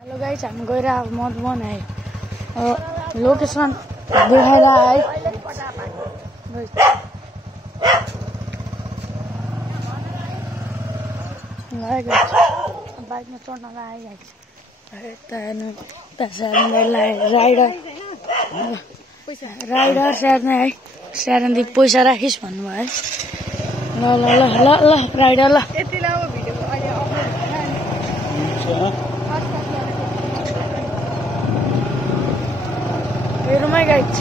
Hello guys, हामी गएर मधुवन है लोकेसन देखाएर है बाइकमा चढ्नलाई आइरहेको छ राइडर स्याहार्ने है स्याहार्ने पैसा राखिस् भन्नुभयो है। ल ल ल ल ल राइडर ल हेरौँ है गाइस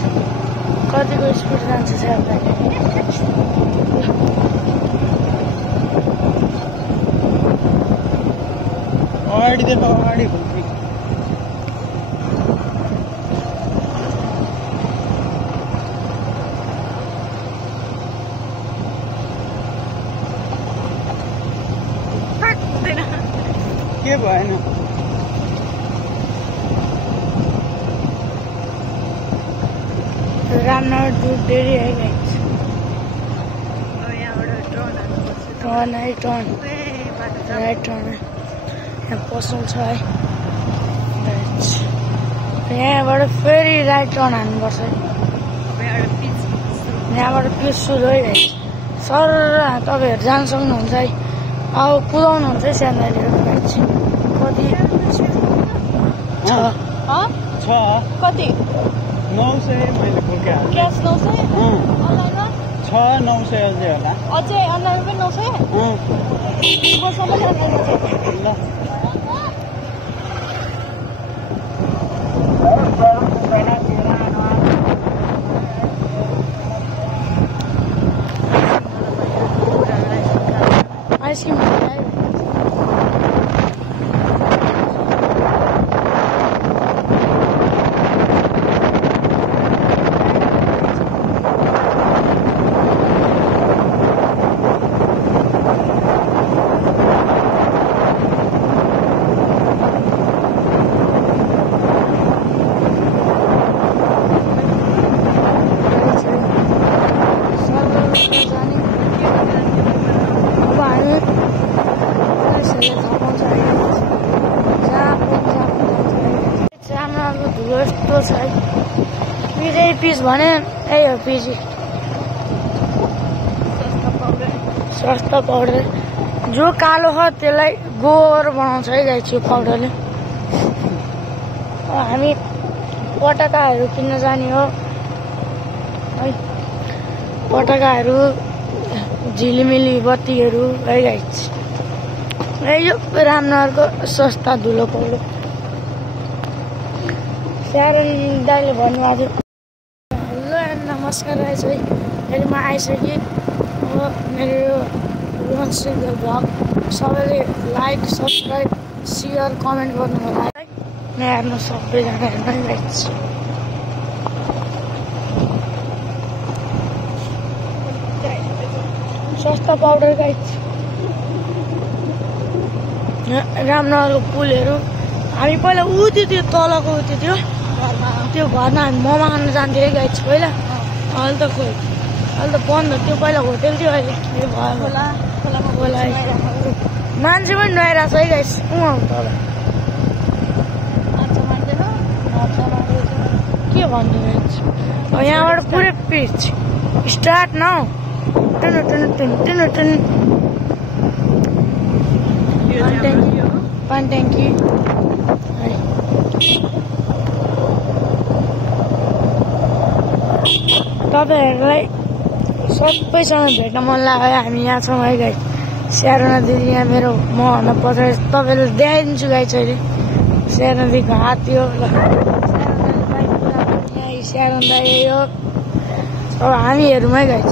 कतिको स्पिड जान्छ स्याहार्ने। अगाडि देखो अगाडि के भएन रामनगर दुध डेरी है गाइस। टर्न है टर्न राइट टर्न है यहाँ पसल छ है। यहाँबाट फेरि राइट टर्न हान्नुपर्छ है। यहाँबाट पिच सुरु है गाइस। सर तपाईँहरू जान सक्नुहुन्छ है। अब कुदाउनुहुन्छ है स्यान्दाले गाइस। कति छ कति 900 मैले बोके क्यास 900 अनलाइनमा 900 अझै होला अझै अनलाइनमा पनि 900 ल आइसक्रिम यस्तो छ है। पिस भने यही हो पिजी सस्ता पाउडर जो कालो छ त्यसलाई गोबर बनाउँछ है गाइस यो पाउडरले। हामी पटाकाहरू किन्न जाने हो है। पटाकाहरू झिलिमिली बत्तीहरू है गाइस। यो रामनगरको सस्ता धुलो पाउडर स्याहारण दाइले भन्नुभएको थियो। हेलो एन्ड नमस्कार रहेछ है। फेरि म आइसकेँ। अब मेरो यो रोहनसिंह भ्लग सबैले लाइक सब्सक्राइब सेयर कमेन्ट गर्नु होला है। यहाँ हेर्नु सबैजना हेर्नु है गाइस। सस्ता पाउडर गाइस। रामनगरको पुलहरू हामी पहिला त्यो तलको थियो त्यो घरमा हामी मोमो खान जान्थ्यो है गाइस पहिला। अहिले त खोइ अहिले त बन्द त्यो पहिला होटेल थियो अहिले भयो होला मान्छे पनि नुहाइरहेको छ है गाइस। के भन्नु गाइस। अब यहाँबाट पुरै पिच स्टार्ट न पानी ट्याङ्की तपाईँहरूलाई सबैसँग भेट्न मन लाग्यो। हामी यहाँ छौँ है गाइस। स्याहारण दिदी यहाँ मेरो मभन्दा पछाडि तपाईँले देखाइदिन्छु गाइस अहिले। स्याहारण दिदीको हात यो ल यहाँ स्याहारण दाइ यो अब हामी हेरौँ है गाइस।